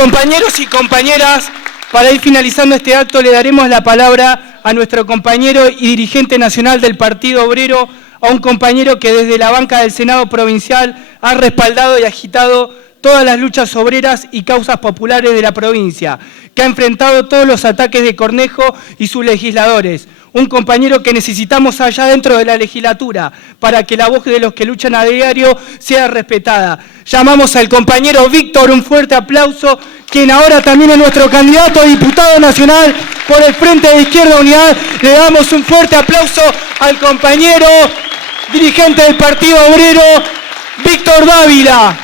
Compañeros y compañeras, para ir finalizando este acto le daremos la palabra a nuestro compañero y dirigente nacional del Partido Obrero, a un compañero que desde la banca del Senado Provincial ha respaldado y agitado todas las luchas obreras y causas populares de la provincia, que ha enfrentado todos los ataques de Cornejo y sus legisladores. Un compañero que necesitamos allá dentro de la legislatura para que la voz de los que luchan a diario sea respetada. Llamamos al compañero Víctor, un fuerte aplauso, quien ahora también es nuestro candidato a diputado nacional por el Frente de Izquierda Unidad. Le damos un fuerte aplauso al compañero dirigente del Partido Obrero, Víctor Dávila.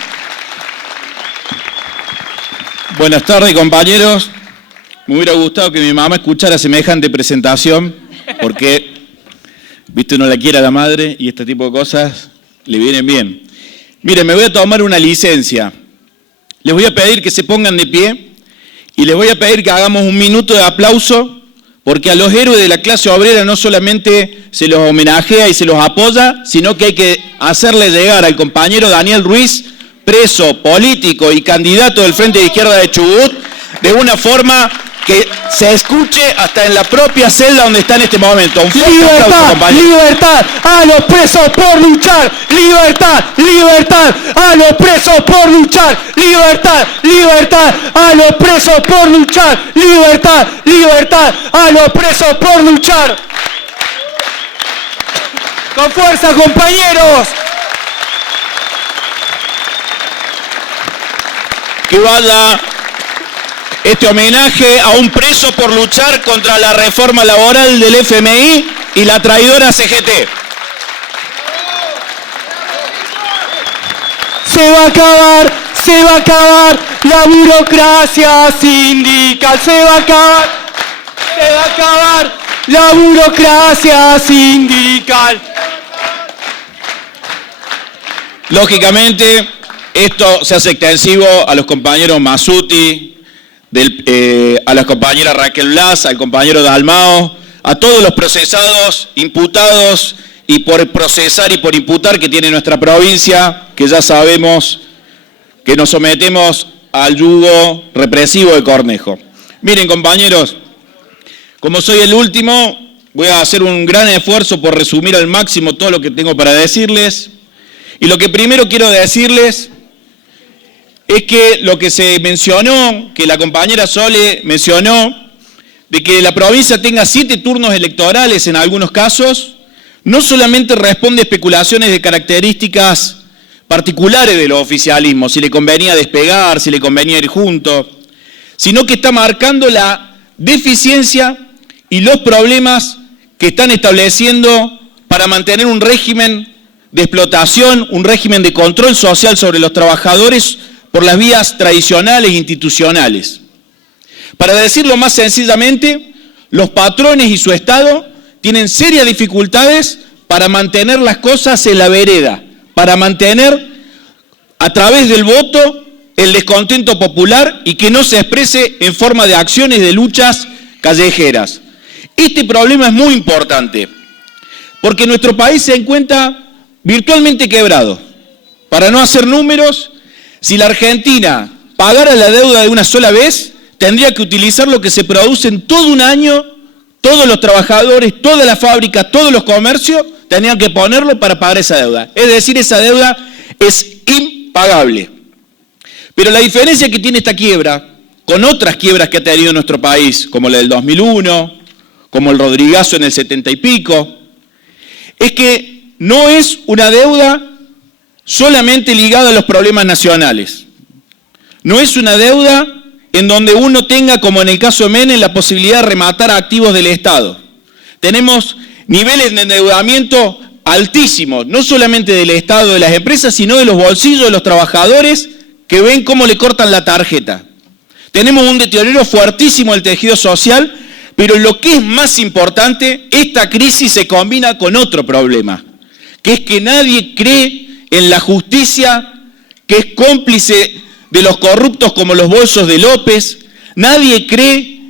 Buenas tardes, compañeros. Me hubiera gustado que mi mamá escuchara semejante presentación, porque, viste, uno la quiere a la madre y este tipo de cosas le vienen bien. Miren, me voy a tomar una licencia. Les voy a pedir que se pongan de pie y les voy a pedir que hagamos un minuto de aplauso, porque a los héroes de la clase obrera no solamente se los homenajea y se los apoya, sino que hay que hacerle llegar al compañero Daniel Ruiz, preso, político y candidato del Frente de Izquierda de Chubut, de una forma que se escuche hasta en la propia celda donde está en este momento. Un fuerte aplauso, compañero. ¡Libertad! ¡A los presos por luchar! ¡Libertad! ¡Libertad! ¡A los presos por luchar! ¡Libertad! ¡Libertad! ¡A los presos por luchar! ¡Libertad! ¡Libertad! ¡A los presos por luchar! ¡Con fuerza, compañeros! Que vaya este homenaje a un preso por luchar contra la reforma laboral del FMI y la traidora CGT. Se va a acabar la burocracia sindical. Se va a acabar la burocracia sindical. Lógicamente, esto se hace extensivo a los compañeros Masuti, a la compañera Raquel Blas, al compañero Dalmao, a todos los procesados, imputados y por procesar y por imputar que tiene nuestra provincia, que ya sabemos que nos sometemos al yugo represivo de Cornejo. Miren, compañeros, como soy el último, voy a hacer un gran esfuerzo por resumir al máximo todo lo que tengo para decirles. Y lo que primero quiero decirles es que lo que se mencionó, que la compañera Sole mencionó, de que la provincia tenga 7 turnos electorales en algunos casos, no solamente responde a especulaciones de características particulares de los oficialismos, si le convenía despegar, si le convenía ir juntos, sino que está marcando la deficiencia y los problemas que están estableciendo para mantener un régimen de explotación, un régimen de control social sobre los trabajadores por las vías tradicionales e institucionales. Para decirlo más sencillamente, los patrones y su Estado tienen serias dificultades para mantener las cosas en la vereda, para mantener a través del voto el descontento popular y que no se exprese en forma de acciones de luchas callejeras. Este problema es muy importante, porque nuestro país se encuentra virtualmente quebrado. Para no hacer números, si la Argentina pagara la deuda de una sola vez, tendría que utilizar lo que se produce en todo un año, todos los trabajadores, todas las fábricas, todos los comercios, tendrían que ponerlo para pagar esa deuda. Es decir, esa deuda es impagable. Pero la diferencia que tiene esta quiebra con otras quiebras que ha tenido nuestro país, como la del 2001, como el Rodrigazo en el 70 y pico, es que no es una deuda solamente ligada a los problemas nacionales. No es una deuda en donde uno tenga, como en el caso de Menem, la posibilidad de rematar activos del Estado. Tenemos niveles de endeudamiento altísimos, no solamente del Estado, de las empresas, sino de los bolsillos de los trabajadores que ven cómo le cortan la tarjeta. Tenemos un deterioro fuertísimo del tejido social, pero lo que es más importante, esta crisis se combina con otro problema, que es que nadie cree en la justicia, que es cómplice de los corruptos como los bolsos de López. Nadie cree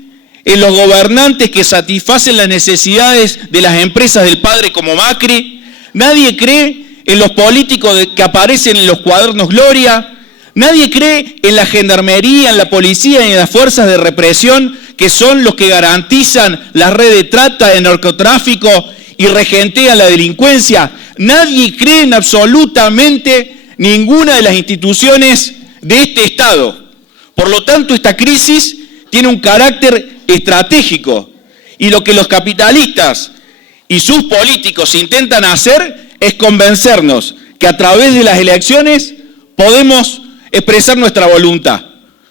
en los gobernantes que satisfacen las necesidades de las empresas del padre como Macri. Nadie cree en los políticos que aparecen en los cuadernos Gloria. Nadie cree en la gendarmería, en la policía y en las fuerzas de represión que son los que garantizan la red de trata, de narcotráfico y regentean la delincuencia. Nadie cree en absolutamente ninguna de las instituciones de este Estado. Por lo tanto, esta crisis tiene un carácter estratégico y lo que los capitalistas y sus políticos intentan hacer es convencernos que a través de las elecciones podemos expresar nuestra voluntad.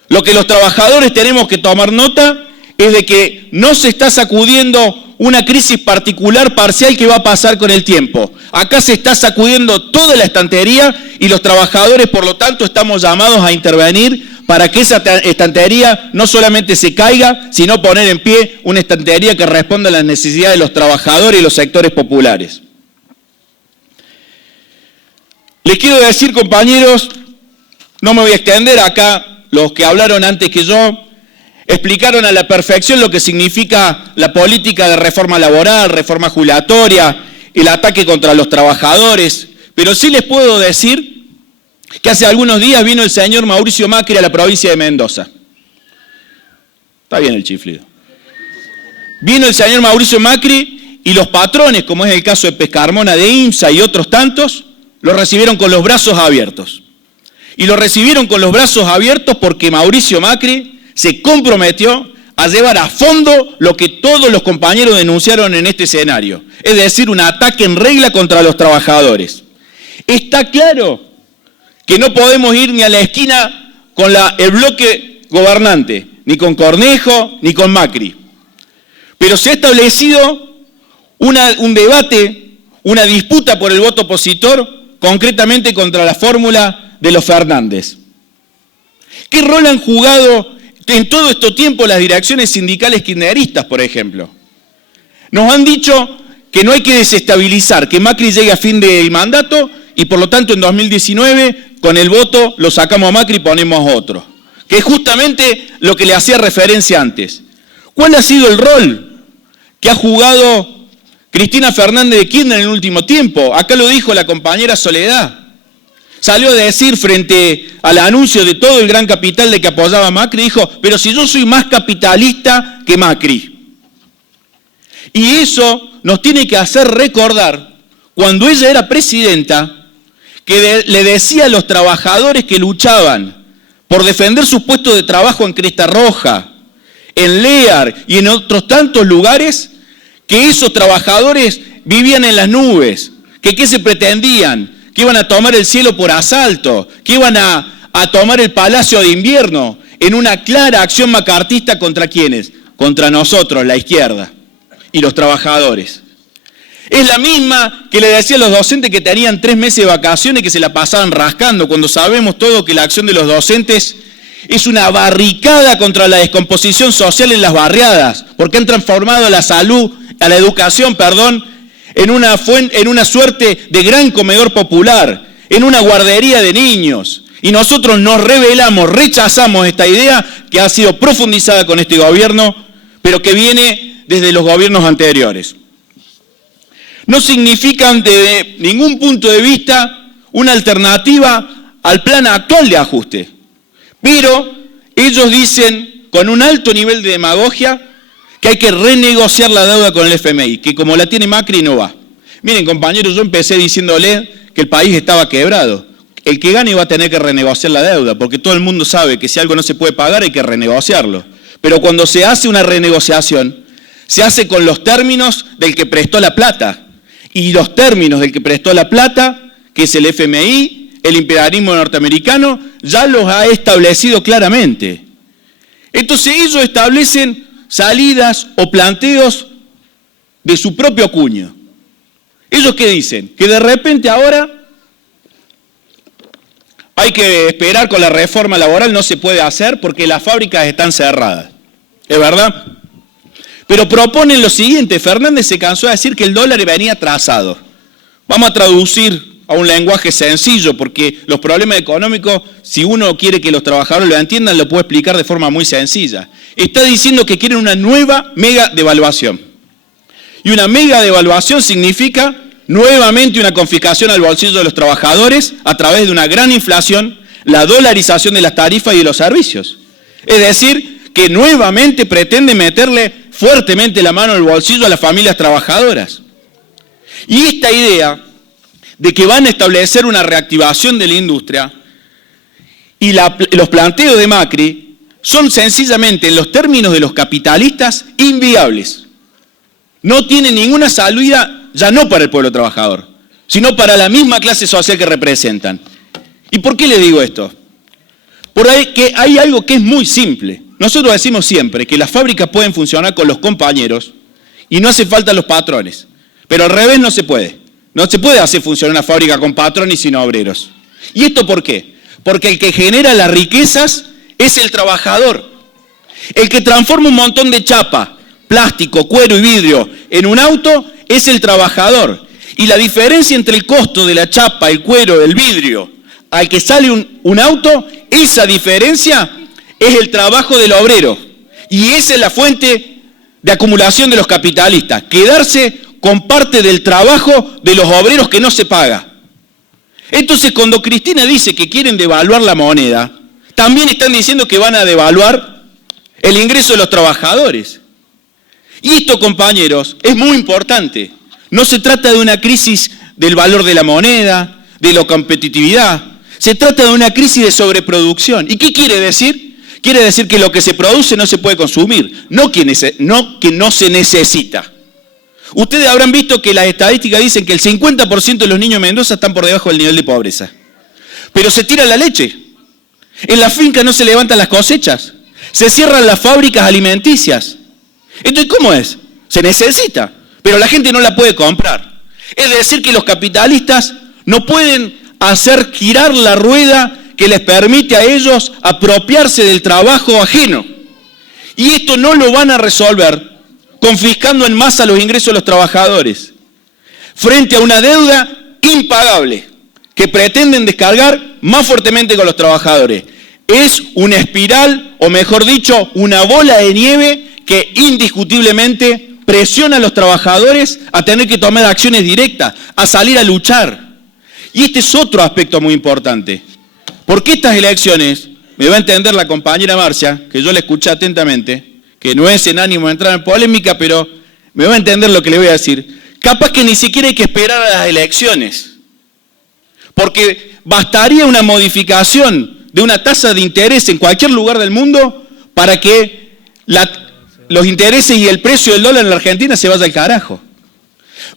Lo que los trabajadores tenemos que tomar nota es de que no se está sacudiendo una crisis particular parcial que va a pasar con el tiempo. Acá se está sacudiendo toda la estantería y los trabajadores, por lo tanto, estamos llamados a intervenir para que esa estantería no solamente se caiga, sino poner en pie una estantería que responda a las necesidades de los trabajadores y los sectores populares. Les quiero decir, compañeros, no me voy a extender acá, los que hablaron antes que yo explicaron a la perfección lo que significa la política de reforma laboral, reforma jubilatoria, el ataque contra los trabajadores, pero sí les puedo decir que hace algunos días vino el señor Mauricio Macri a la provincia de Mendoza. Está bien el chiflido. Vino el señor Mauricio Macri y los patrones, como es el caso de Pescarmona de IMSA y otros tantos, lo recibieron con los brazos abiertos. Y lo recibieron con los brazos abiertos porque Mauricio Macri se comprometió a llevar a fondo lo que todos los compañeros denunciaron en este escenario, es decir, un ataque en regla contra los trabajadores. Está claro que no podemos ir ni a la esquina con el bloque gobernante, ni con Cornejo, ni con Macri. Pero se ha establecido un debate, una disputa por el voto opositor, concretamente contra la fórmula de los Fernández. ¿Qué rol han jugado en todo este tiempo las direcciones sindicales kirchneristas, por ejemplo? Nos han dicho que no hay que desestabilizar, que Macri llegue a fin de mandato y por lo tanto en 2019 con el voto lo sacamos a Macri y ponemos otro, que es justamente lo que le hacía referencia antes. ¿Cuál ha sido el rol que ha jugado Cristina Fernández de Kirchner en el último tiempo? Acá lo dijo la compañera Soledad. Salió a decir frente al anuncio de todo el gran capital de que apoyaba a Macri, dijo, pero si yo soy más capitalista que Macri. Y eso nos tiene que hacer recordar, cuando ella era presidenta, que le decía a los trabajadores que luchaban por defender sus puestos de trabajo en Cresta Roja, en Lear y en otros tantos lugares, que esos trabajadores vivían en las nubes, que ¿qué se pretendían? Que iban a tomar el cielo por asalto, que iban a tomar el Palacio de Invierno, en una clara acción macartista ¿contra quiénes? Contra nosotros, la izquierda y los trabajadores. Es la misma que le decía a los docentes que tenían 3 meses de vacaciones y que se la pasaban rascando, cuando sabemos todo que la acción de los docentes es una barricada contra la descomposición social en las barriadas, porque han transformado a la educación, en una suerte de gran comedor popular, en una guardería de niños. Y nosotros nos rebelamos, rechazamos esta idea que ha sido profundizada con este gobierno, pero que viene desde los gobiernos anteriores. No significan desde ningún punto de vista una alternativa al plan actual de ajuste. Pero ellos dicen, con un alto nivel de demagogia, que hay que renegociar la deuda con el FMI, que como la tiene Macri no va. Miren, compañeros, yo empecé diciéndole que el país estaba quebrado. El que gane va a tener que renegociar la deuda, porque todo el mundo sabe que si algo no se puede pagar hay que renegociarlo. Pero cuando se hace una renegociación, se hace con los términos del que prestó la plata. Y los términos del que prestó la plata, que es el FMI, el imperialismo norteamericano, ya los ha establecido claramente. Entonces ellos establecen salidas o planteos de su propio cuño. ¿Ellos qué dicen? Que de repente ahora hay que esperar con la reforma laboral, no se puede hacer porque las fábricas están cerradas. ¿Es verdad? Pero proponen lo siguiente, Fernández se cansó de decir que el dólar venía atrasado. Vamos a traducir a un lenguaje sencillo, porque los problemas económicos, si uno quiere que los trabajadores lo entiendan, lo puede explicar de forma muy sencilla. Está diciendo que quieren una nueva mega devaluación. Y una mega devaluación significa nuevamente una confiscación al bolsillo de los trabajadores a través de una gran inflación, la dolarización de las tarifas y de los servicios. Es decir, que nuevamente pretende meterle fuertemente la mano en el bolsillo a las familias trabajadoras. Y esta idea de que van a establecer una reactivación de la industria y los planteos de Macri son sencillamente, en los términos de los capitalistas, inviables. No tienen ninguna salida, ya no para el pueblo trabajador, sino para la misma clase social que representan. ¿Y por qué le digo esto? Porque hay algo que es muy simple. Nosotros decimos siempre que las fábricas pueden funcionar con los compañeros y no hace falta los patrones. Pero al revés no se puede. No se puede hacer funcionar una fábrica con patrones y sin obreros. ¿Y esto por qué? Porque el que genera las riquezas es el trabajador. El que transforma un montón de chapa, plástico, cuero y vidrio en un auto es el trabajador. Y la diferencia entre el costo de la chapa, el cuero, el vidrio, al que sale un auto, esa diferencia es el trabajo del obrero. Y esa es la fuente de acumulación de los capitalistas. Quedarse con parte del trabajo de los obreros que no se paga. Entonces, cuando Cristina dice que quieren devaluar la moneda, también están diciendo que van a devaluar el ingreso de los trabajadores. Y esto, compañeros, es muy importante. No se trata de una crisis del valor de la moneda, de la competitividad. Se trata de una crisis de sobreproducción. ¿Y qué quiere decir? Quiere decir que lo que se produce no se puede consumir, no que no se necesita. Ustedes habrán visto que las estadísticas dicen que el 50% de los niños en Mendoza están por debajo del nivel de pobreza. Pero se tira la leche. En las fincas no se levantan las cosechas. Se cierran las fábricas alimenticias. Entonces, ¿cómo es? Se necesita, pero la gente no la puede comprar. Es decir, que los capitalistas no pueden hacer girar la rueda que les permite a ellos apropiarse del trabajo ajeno. Y esto no lo van a resolver confiscando en masa los ingresos de los trabajadores, frente a una deuda impagable que pretenden descargar más fuertemente con los trabajadores. Es una espiral, o mejor dicho, una bola de nieve que indiscutiblemente presiona a los trabajadores a tener que tomar acciones directas, a salir a luchar. Y este es otro aspecto muy importante, porque estas elecciones, me va a entender la compañera Marcia, que yo la escuché atentamente, que no es en ánimo de entrar en polémica, pero me va a entender lo que le voy a decir. Capaz que ni siquiera hay que esperar a las elecciones, porque bastaría una modificación de una tasa de interés en cualquier lugar del mundo para que los intereses y el precio del dólar en la Argentina se vaya al carajo.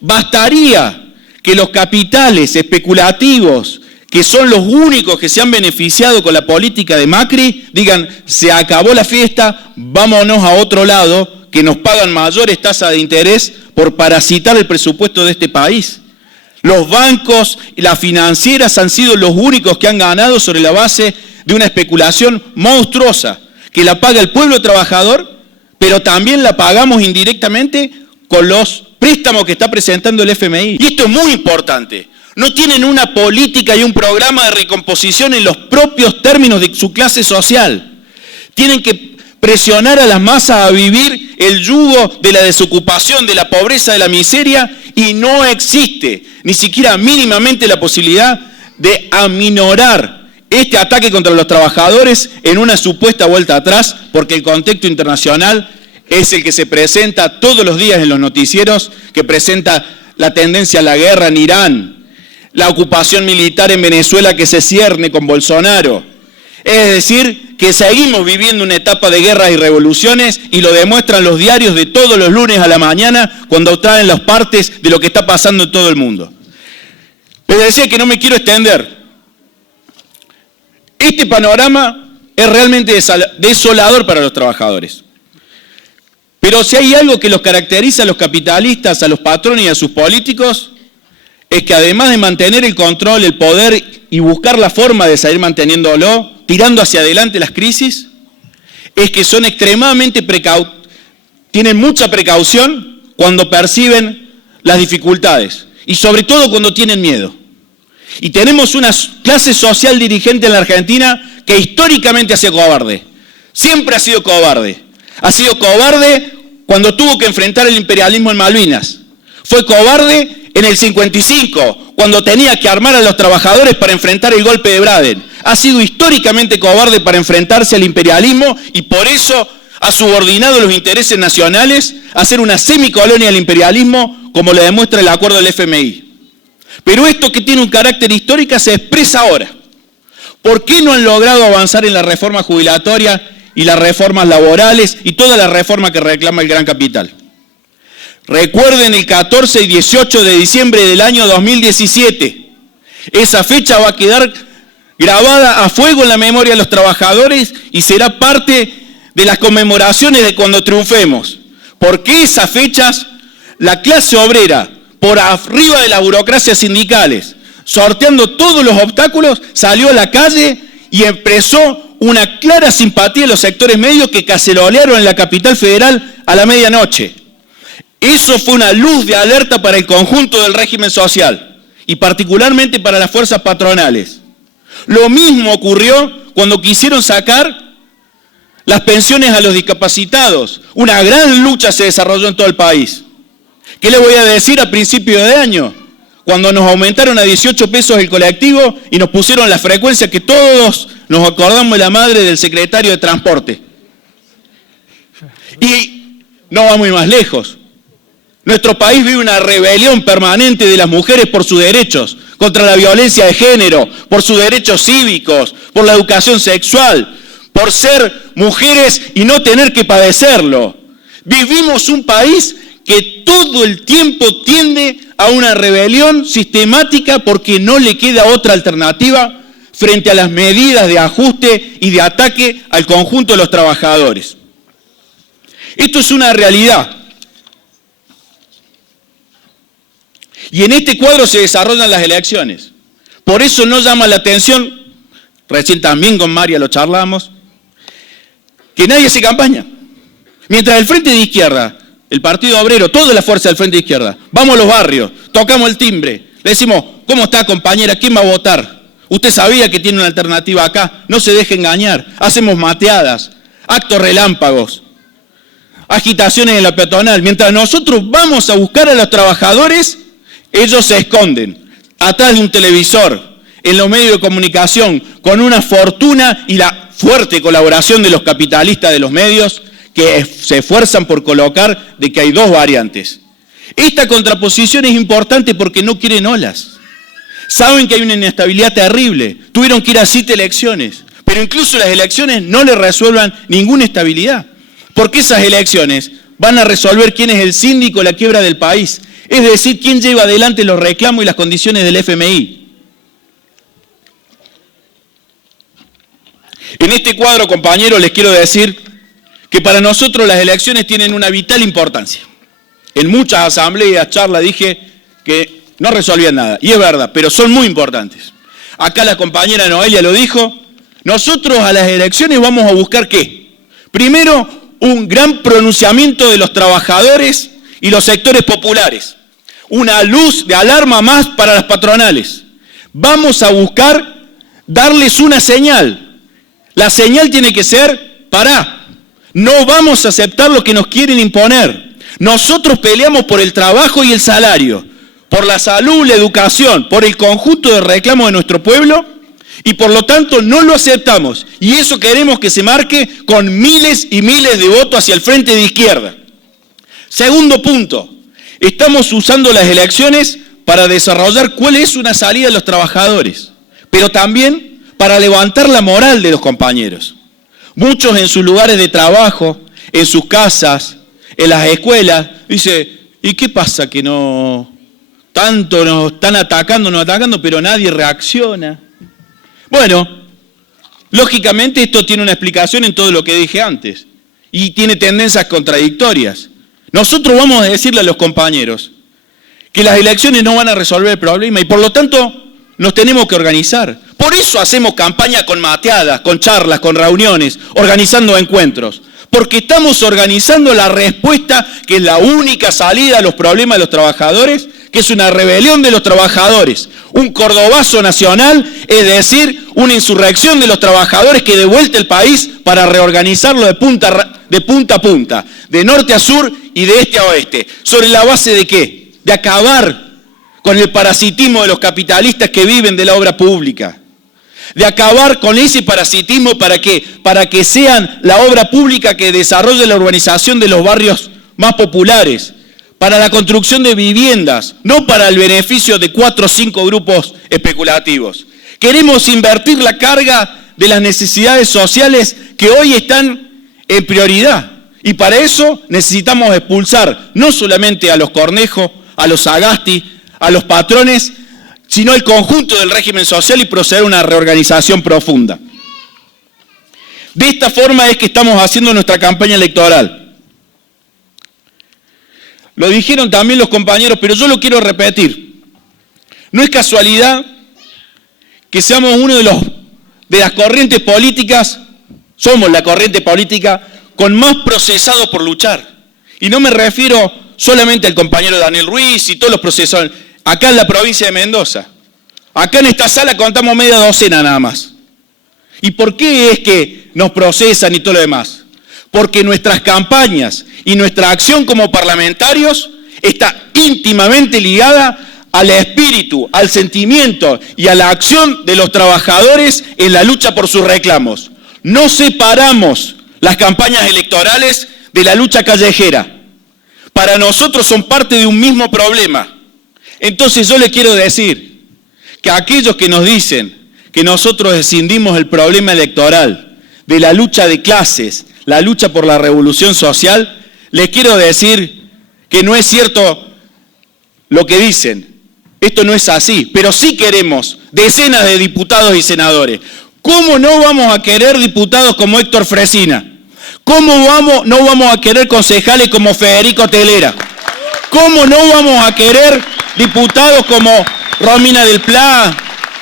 Bastaría que los capitales especulativos, que son los únicos que se han beneficiado con la política de Macri, digan, se acabó la fiesta, vámonos a otro lado, que nos pagan mayores tasas de interés por parasitar el presupuesto de este país. Los bancos y las financieras han sido los únicos que han ganado sobre la base de una especulación monstruosa, que la paga el pueblo trabajador, pero también la pagamos indirectamente con los préstamos que está presentando el FMI. Y esto es muy importante. No tienen una política y un programa de recomposición en los propios términos de su clase social. Tienen que presionar a las masas a vivir el yugo de la desocupación, de la pobreza, de la miseria, y no existe ni siquiera mínimamente la posibilidad de aminorar este ataque contra los trabajadores en una supuesta vuelta atrás, porque el contexto internacional es el que se presenta todos los días en los noticieros, que presenta la tendencia a la guerra en Irán, la ocupación militar en Venezuela que se cierne con Bolsonaro. Es decir, que seguimos viviendo una etapa de guerras y revoluciones, y lo demuestran los diarios de todos los lunes a la mañana cuando traen las partes de lo que está pasando en todo el mundo. Les decía que no me quiero extender. Este panorama es realmente desolador para los trabajadores. Pero si hay algo que los caracteriza a los capitalistas, a los patrones y a sus políticos, es que además de mantener el control, el poder y buscar la forma de seguir manteniéndolo, tirando hacia adelante las crisis, es que son extremadamente tienen mucha precaución cuando perciben las dificultades y sobre todo cuando tienen miedo. Y tenemos una clase social dirigente en la Argentina que históricamente ha sido cobarde. Siempre ha sido cobarde. Ha sido cobarde cuando tuvo que enfrentar el imperialismo en Malvinas. Fue cobarde en el 55, cuando tenía que armar a los trabajadores para enfrentar el golpe de Braden. ha sido históricamente cobarde para enfrentarse al imperialismo y por eso ha subordinado los intereses nacionales a ser una semicolonia del imperialismo, como le demuestra el acuerdo del FMI. Pero esto, que tiene un carácter histórico, se expresa ahora. ¿Por qué no han logrado avanzar en la reforma jubilatoria y las reformas laborales y toda la reforma que reclama el gran capital? Recuerden el 14 y 18 de diciembre del año 2017. Esa fecha va a quedar grabada a fuego en la memoria de los trabajadores y será parte de las conmemoraciones de cuando triunfemos. Porque esas fechas, la clase obrera, por arriba de las burocracias sindicales, sorteando todos los obstáculos, salió a la calle y expresó una clara simpatía de los sectores medios que cacerolearon en la capital federal a la medianoche. Eso fue una luz de alerta para el conjunto del régimen social y particularmente para las fuerzas patronales. Lo mismo ocurrió cuando quisieron sacar las pensiones a los discapacitados. Una gran lucha se desarrolló en todo el país. ¿Qué le voy a decir a principio de año? Cuando nos aumentaron a 18 pesos el colectivo y nos pusieron la frecuencia que todos nos acordamos de la madre del secretario de Transporte. Y no vamos muy más lejos. Nuestro país vive una rebelión permanente de las mujeres por sus derechos, contra la violencia de género, por sus derechos cívicos, por la educación sexual, por ser mujeres y no tener que padecerlo. Vivimos un país que todo el tiempo tiende a una rebelión sistemática porque no le queda otra alternativa frente a las medidas de ajuste y de ataque al conjunto de los trabajadores. Esto es una realidad. Y en este cuadro se desarrollan las elecciones. Por eso no llama la atención, recién también con María lo charlamos, que nadie hace campaña. Mientras el Frente de Izquierda, el Partido Obrero, toda la fuerza del Frente de Izquierda, vamos a los barrios, tocamos el timbre, le decimos, ¿cómo está, compañera? ¿Quién va a votar? Usted sabía que tiene una alternativa acá, no se deje engañar. Hacemos mateadas, actos relámpagos, agitaciones en la peatonal. Mientras nosotros vamos a buscar a los trabajadores, ellos se esconden atrás de un televisor, en los medios de comunicación, con una fortuna y la fuerte colaboración de los capitalistas de los medios que se esfuerzan por colocar de que hay dos variantes. Esta contraposición es importante porque no quieren olas. Saben que hay una inestabilidad terrible. Tuvieron que ir a 7 elecciones, pero incluso las elecciones no les resuelvan ninguna estabilidad, porque esas elecciones van a resolver quién es el síndico de la quiebra del país. Es decir, quién lleva adelante los reclamos y las condiciones del FMI. En este cuadro, compañeros, les quiero decir que para nosotros las elecciones tienen una vital importancia. En muchas asambleas, charlas, dije que no resolvían nada. Y es verdad, pero son muy importantes. Acá la compañera Noelia lo dijo. Nosotros a las elecciones vamos a buscar ¿qué? Primero, un gran pronunciamiento de los trabajadores y los sectores populares. Una luz de alarma más para las patronales. Vamos a buscar darles una señal. La señal tiene que ser, pará, no vamos a aceptar lo que nos quieren imponer. Nosotros peleamos por el trabajo y el salario, por la salud, la educación, por el conjunto de reclamos de nuestro pueblo y por lo tanto no lo aceptamos. Y eso queremos que se marque con miles y miles de votos hacia el Frente de Izquierda. Segundo punto. Estamos usando las elecciones para desarrollar cuál es una salida de los trabajadores, pero también para levantar la moral de los compañeros. Muchos en sus lugares de trabajo, en sus casas, en las escuelas, dicen, ¿y qué pasa que no tanto nos están atacando, pero nadie reacciona? Bueno, lógicamente esto tiene una explicación en todo lo que dije antes y tiene tendencias contradictorias. Nosotros vamos a decirle a los compañeros que las elecciones no van a resolver el problema y por lo tanto nos tenemos que organizar. Por eso hacemos campaña con mateadas, con charlas, con reuniones, organizando encuentros. Porque estamos organizando la respuesta que es la única salida a los problemas de los trabajadores, que es una rebelión de los trabajadores, un cordobazo nacional, es decir, una insurrección de los trabajadores que dé vuelta el país para reorganizarlo de punta a punta, de norte a sur y de este a oeste. ¿Sobre la base de qué? De acabar con el parasitismo de los capitalistas que viven de la obra pública. de acabar con ese parasitismo para que sean la obra pública que desarrolle la urbanización de los barrios más populares, para la construcción de viviendas, no para el beneficio de 4 o 5 grupos especulativos. Queremos invertir la carga de las necesidades sociales que hoy están en prioridad. Y para eso necesitamos expulsar no solamente a los Cornejo, a los Sagasti, a los patrones, sino el conjunto del régimen social y proceder a una reorganización profunda. De esta forma es que estamos haciendo nuestra campaña electoral. Lo dijeron también los compañeros, pero yo lo quiero repetir. No es casualidad que seamos uno de las corrientes políticas, somos la corriente política con más procesados por luchar. Y no me refiero solamente al compañero Daniel Ruiz y todos los procesados. Acá en la provincia de Mendoza, acá en esta sala contamos media docena nada más. ¿Y por qué es que nos procesan y todo lo demás? Porque nuestras campañas y nuestra acción como parlamentarios está íntimamente ligada al espíritu, al sentimiento y a la acción de los trabajadores en la lucha por sus reclamos. No separamos las campañas electorales de la lucha callejera. Para nosotros son parte de un mismo problema. Entonces yo les quiero decir que a aquellos que nos dicen que nosotros escindimos el problema electoral de la lucha de clases, la lucha por la revolución social, les quiero decir que no es cierto lo que dicen. Esto no es así, pero sí queremos decenas de diputados y senadores. ¿Cómo no vamos a querer diputados como Héctor Fresina? ¿Cómo no vamos a querer concejales como Federico Telera? ¿Cómo no vamos a querer diputados como Romina del Pla,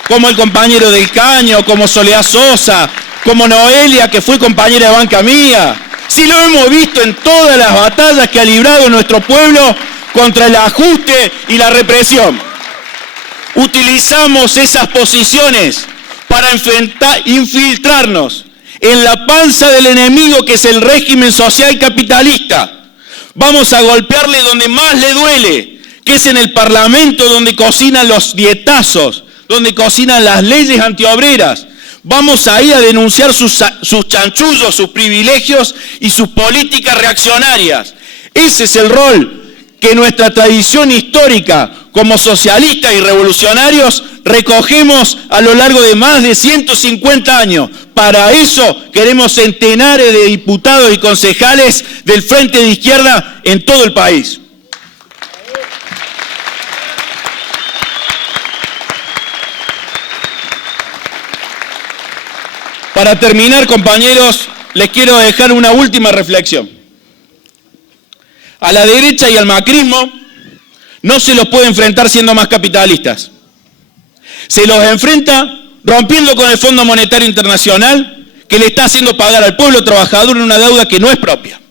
como el compañero del Caño, como Soledad Sosa, como Noelia, que fue compañera de banca mía? Si lo hemos visto en todas las batallas que ha librado nuestro pueblo contra el ajuste y la represión. Utilizamos esas posiciones para infiltrarnos en la panza del enemigo, que es el régimen social capitalista. Vamos a golpearle donde más le duele, que es en el Parlamento, donde cocinan los dietazos, donde cocinan las leyes antiobreras. Vamos ahí a denunciar sus chanchullos, sus privilegios y sus políticas reaccionarias. Ese es el rol que nuestra tradición histórica como socialistas y revolucionarios recogemos a lo largo de más de 150 años. Para eso queremos centenares de diputados y concejales del Frente de Izquierda en todo el país. Para terminar, compañeros, les quiero dejar una última reflexión. A la derecha y al macrismo no se los puede enfrentar siendo más capitalistas. Se los enfrenta rompiendo con el Fondo Monetario Internacional, que le está haciendo pagar al pueblo trabajador una deuda que no es propia.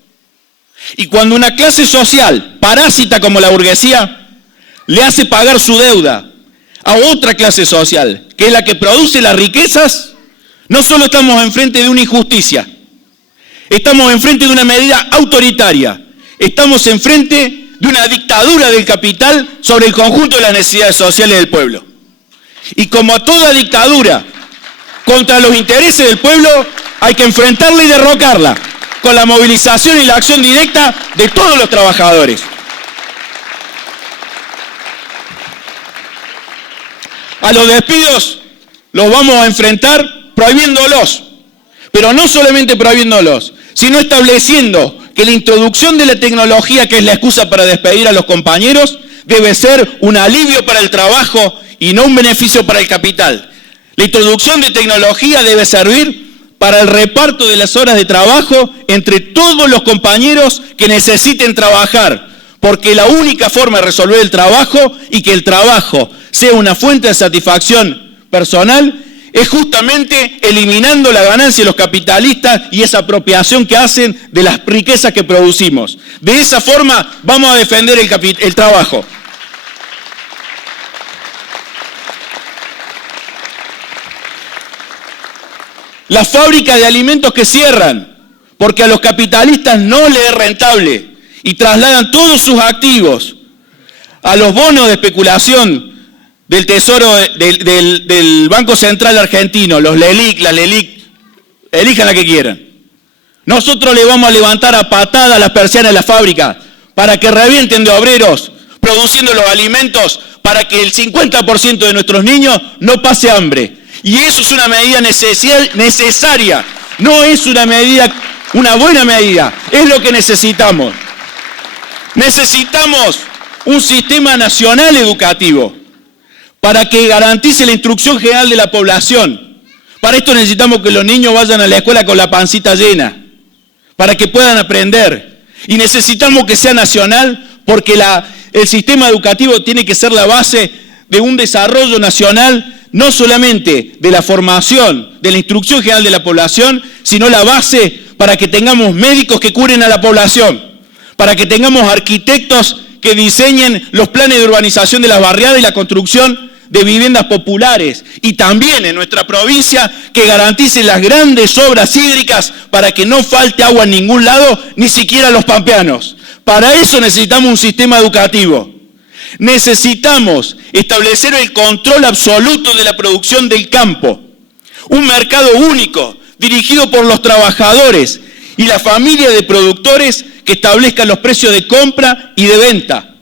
Y cuando una clase social parásita como la burguesía le hace pagar su deuda a otra clase social, que es la que produce las riquezas, no solo estamos enfrente de una injusticia, estamos enfrente de una medida autoritaria, estamos enfrente de una dictadura del capital sobre el conjunto de las necesidades sociales del pueblo. Y como a toda dictadura contra los intereses del pueblo, hay que enfrentarla y derrocarla con la movilización y la acción directa de todos los trabajadores. A los despidos los vamos a enfrentar prohibiéndolos, pero no solamente prohibiéndolos, sino estableciendo que la introducción de la tecnología, que es la excusa para despedir a los compañeros, debe ser un alivio para el trabajo y no un beneficio para el capital. La introducción de tecnología debe servir para el reparto de las horas de trabajo entre todos los compañeros que necesiten trabajar, porque la única forma de resolver el trabajo y que el trabajo sea una fuente de satisfacción personal es justamente eliminando la ganancia de los capitalistas y esa apropiación que hacen de las riquezas que producimos. De esa forma vamos a defender el trabajo. Las fábricas de alimentos que cierran, porque a los capitalistas no les es rentable y trasladan todos sus activos a los bonos de especulación del Tesoro, del Banco Central Argentino, los LELIQ, las LELIQ, elijan la que quieran. Nosotros le vamos a levantar a patadas las persianas de la fábrica para que revienten de obreros produciendo los alimentos para que el 50% de nuestros niños no pase hambre. Y eso es una medida necesaria, no es una buena medida, es lo que necesitamos. Necesitamos un sistema nacional educativo para que garantice la instrucción general de la población. Para esto necesitamos que los niños vayan a la escuela con la pancita llena, para que puedan aprender. Y necesitamos que sea nacional porque el sistema educativo tiene que ser la base de un desarrollo nacional, no solamente de la formación, de la instrucción general de la población, sino la base para que tengamos médicos que curen a la población, para que tengamos arquitectos que diseñen los planes de urbanización de las barriadas y la construcción de viviendas populares, y también en nuestra provincia que garanticen las grandes obras hídricas para que no falte agua en ningún lado, ni siquiera a los pampeanos. Para eso necesitamos un sistema educativo. Necesitamos establecer el control absoluto de la producción del campo, un mercado único dirigido por los trabajadores y la familia de productores que establezcan los precios de compra y de venta,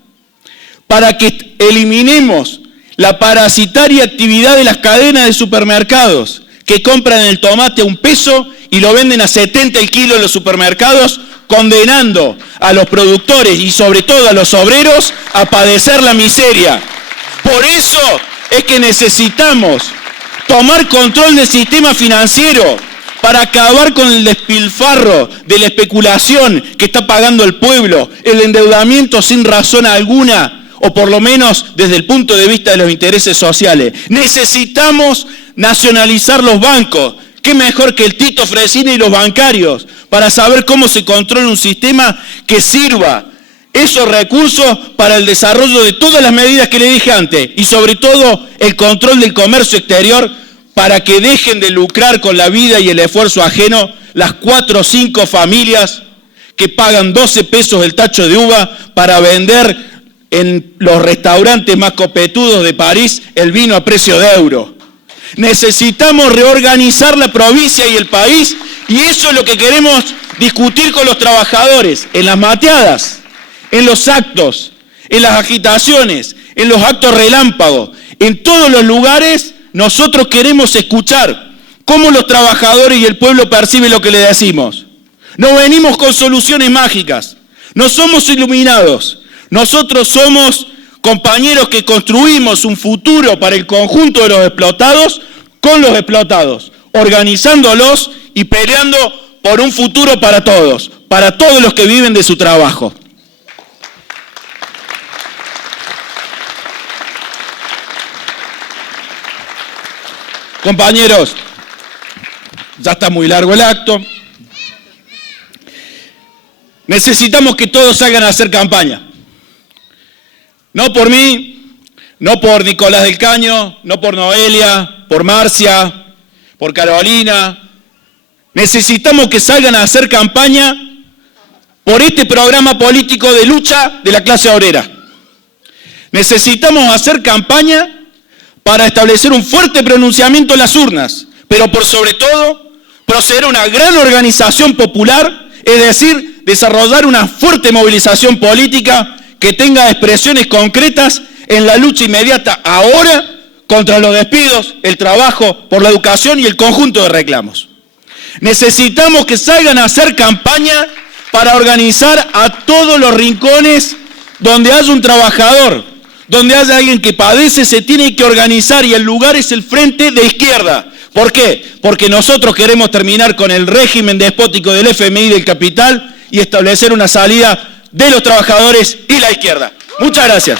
para que eliminemos la parasitaria actividad de las cadenas de supermercados que compran el tomate a $1 y lo venden a 70 el kilo en los supermercados, condenando a los productores y sobre todo a los obreros a padecer la miseria. Por eso es que necesitamos tomar control del sistema financiero para acabar con el despilfarro de la especulación que está pagando el pueblo, el endeudamiento sin razón alguna, o por lo menos desde el punto de vista de los intereses sociales. Necesitamos nacionalizar los bancos. ¿Qué mejor que el Tito Fresina y los bancarios para saber cómo se controla un sistema que sirva esos recursos para el desarrollo de todas las medidas que le dije antes y sobre todo el control del comercio exterior para que dejen de lucrar con la vida y el esfuerzo ajeno las 4 o 5 familias que pagan 12 pesos el tacho de uva para vender en los restaurantes más copetudos de París el vino a precio de euro. Necesitamos reorganizar la provincia y el país y eso es lo que queremos discutir con los trabajadores en las mateadas, en los actos, en las agitaciones, en los actos relámpagos, en todos los lugares. Nosotros queremos escuchar cómo los trabajadores y el pueblo perciben lo que le decimos. No venimos con soluciones mágicas, no somos iluminados. Nosotros somos compañeros que construimos un futuro para el conjunto de los explotados con los explotados, organizándolos y peleando por un futuro para todos los que viven de su trabajo. Compañeros, ya está muy largo el acto. Necesitamos que todos salgan a hacer campaña. No por mí, no por Nicolás del Caño, no por Noelia, por Marcia, por Carolina. Necesitamos que salgan a hacer campaña por este programa político de lucha de la clase obrera. Necesitamos hacer campaña para establecer un fuerte pronunciamiento en las urnas, pero por sobre todo, proceder a una gran organización popular, es decir, desarrollar una fuerte movilización política que tenga expresiones concretas en la lucha inmediata ahora contra los despidos, el trabajo, por la educación y el conjunto de reclamos. Necesitamos que salgan a hacer campaña para organizar a todos los rincones donde haya un trabajador, donde haya alguien que padece, se tiene que organizar y el lugar es el frente de izquierda. ¿Por qué? Porque nosotros queremos terminar con el régimen despótico del FMI y del capital y establecer una salida de los trabajadores y la izquierda. Muchas gracias.